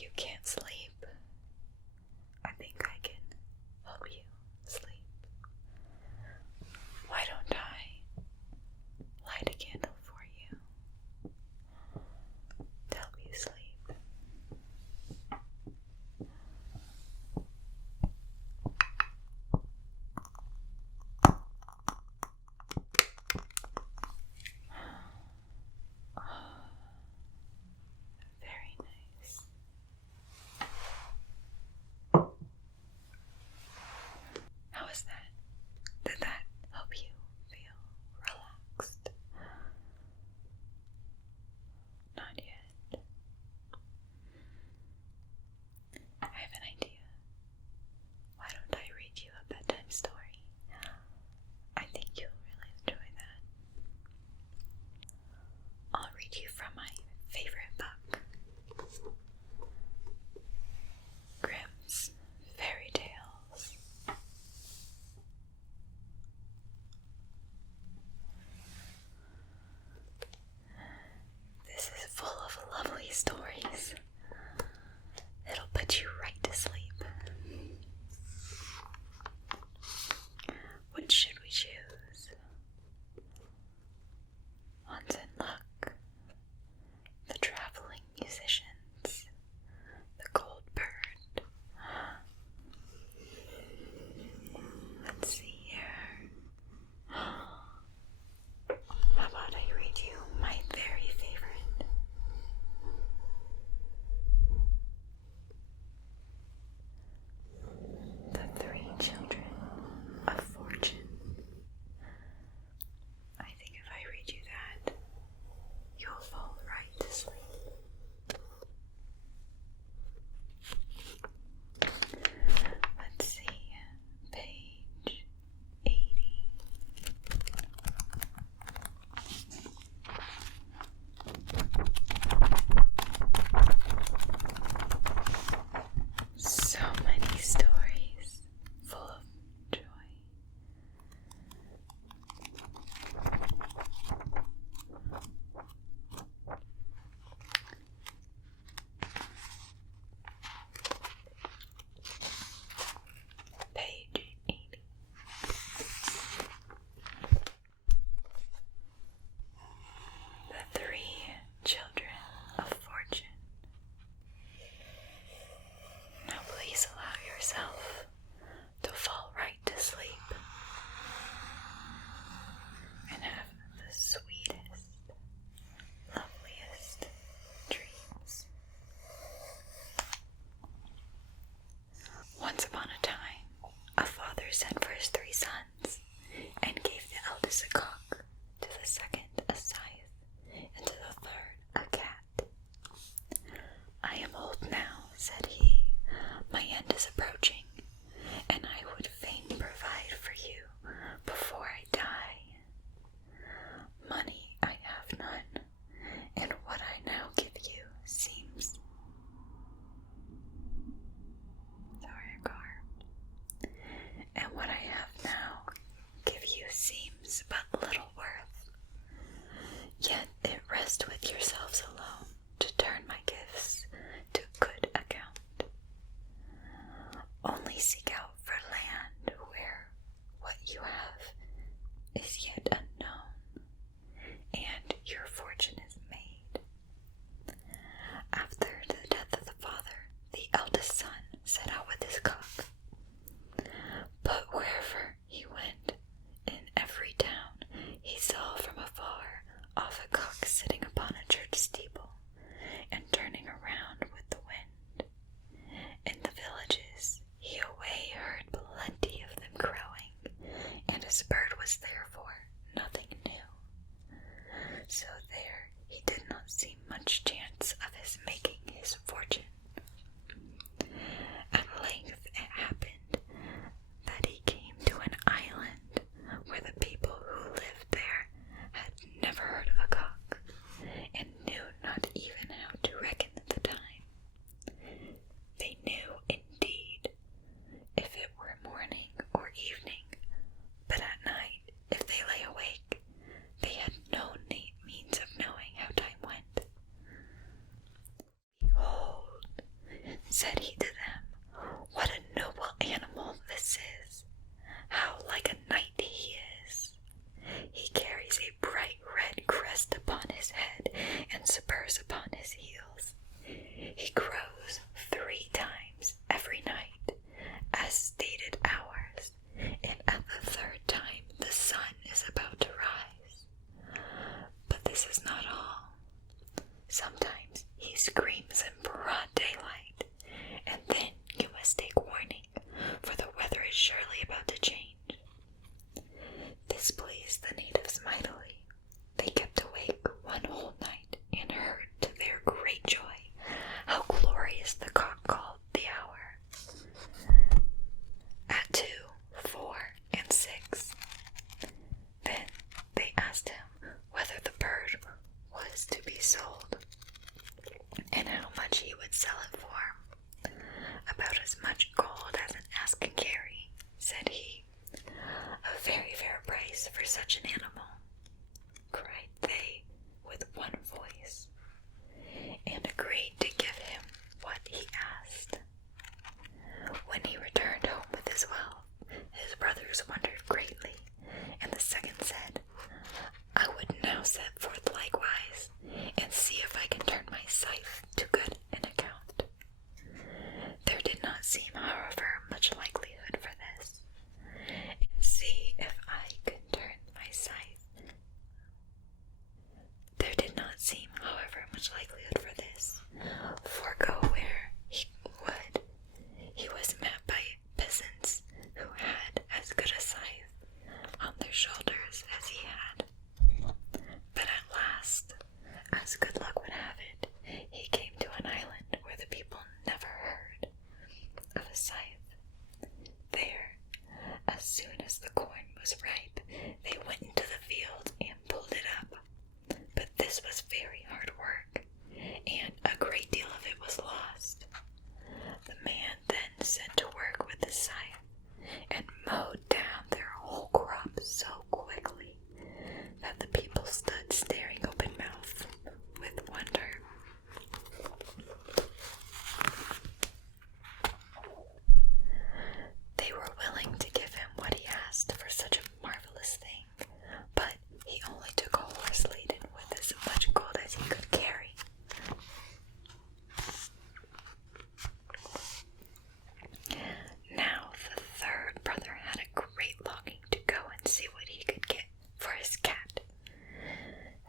you can't sleep. I think I can help you sleep. Why don't I light a candle for you to help you sleep? Very nice. sold, and how much he would sell it for. About as much gold as an ass can carry, said he. A very fair price for such an animal, cried they with one voice, and agreed to give him what he asked. When he returned home with his wealth, his brothers wondered greatly, and the second said, I would now set forth likewise, and see if I can turn my scythe to good an account. There did not seem, however, much likelihood for this, and see if I could turn my scythe. There did not seem, however, much likelihood for this, for go where he would, he was met by peasants who had as good a scythe on their shoulders as he had. But at last, as good luck would have it, he came to an island where the people never heard of a scythe. There, as soon as the corn was ripe, they went into the field and pulled it up. But this was very hard work, and a great deal of it was lost. The man then set to work with the scythe, and mowed down their whole crop so quickly that the people stood staring open-mouthed with wonder. They were willing to give him what he asked for such a marvelous thing, but he only took a horse laden with as much gold as he could carry. Now the third brother had a great longing to go and see what he could get for his cat.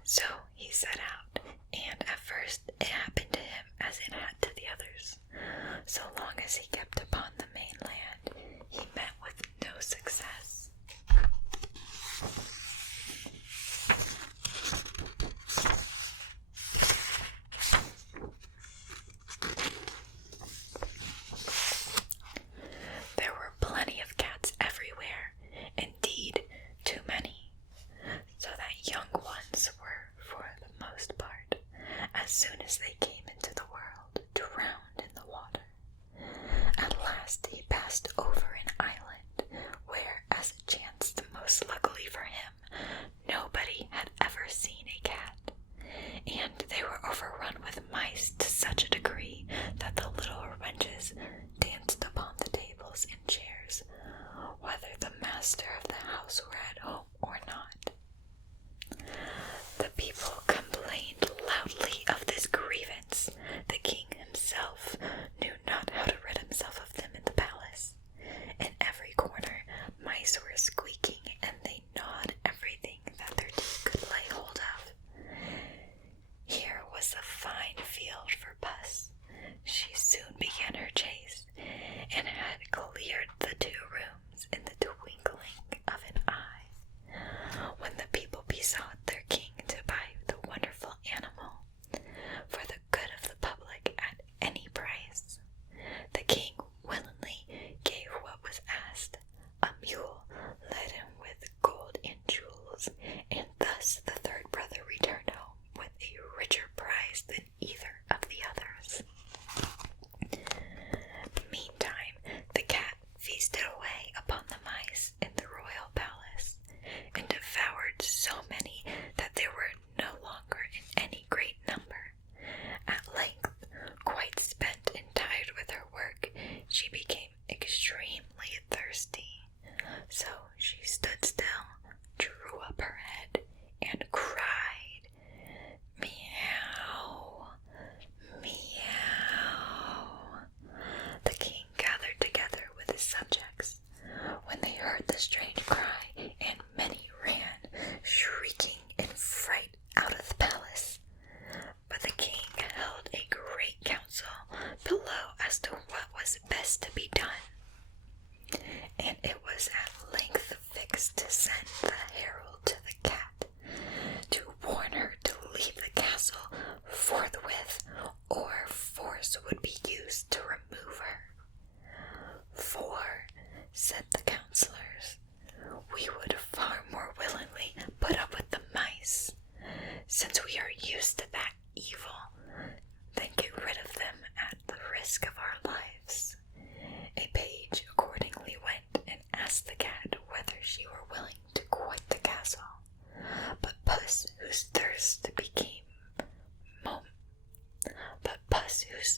So he set out, and at first it happened to him as it had to the others. So long as he kept upon the mainland, he met with no success. There were plenty of cats everywhere, indeed too many, so that young ones were, for the most part, as soon as they came into the world, drowned in the water. At last he passed over an island where, as it chanced most luckily for him, nobody had ever seen a cat, and they were overrun with mice to such a degree that the little wenches danced upon the tables and chairs, whether the master of the house were at home or not. The people complained loudly of this grievance,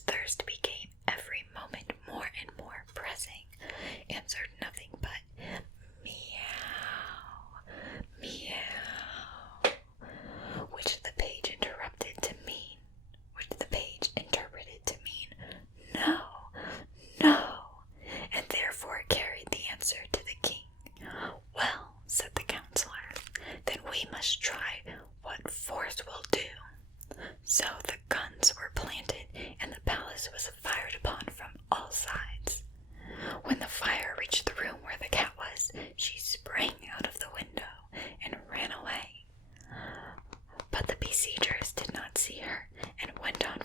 thirst became every moment more and more pressing, answered nothing but meow, meow, which the page interpreted to mean no, no, and therefore carried the answer to the king. Well, said the counselor, then we must try what force will do. So the guns were planted, and the palace was fired upon from all sides. When the fire reached the room where the cat was, she sprang out of the window and ran away. But the besiegers did not see her, and went on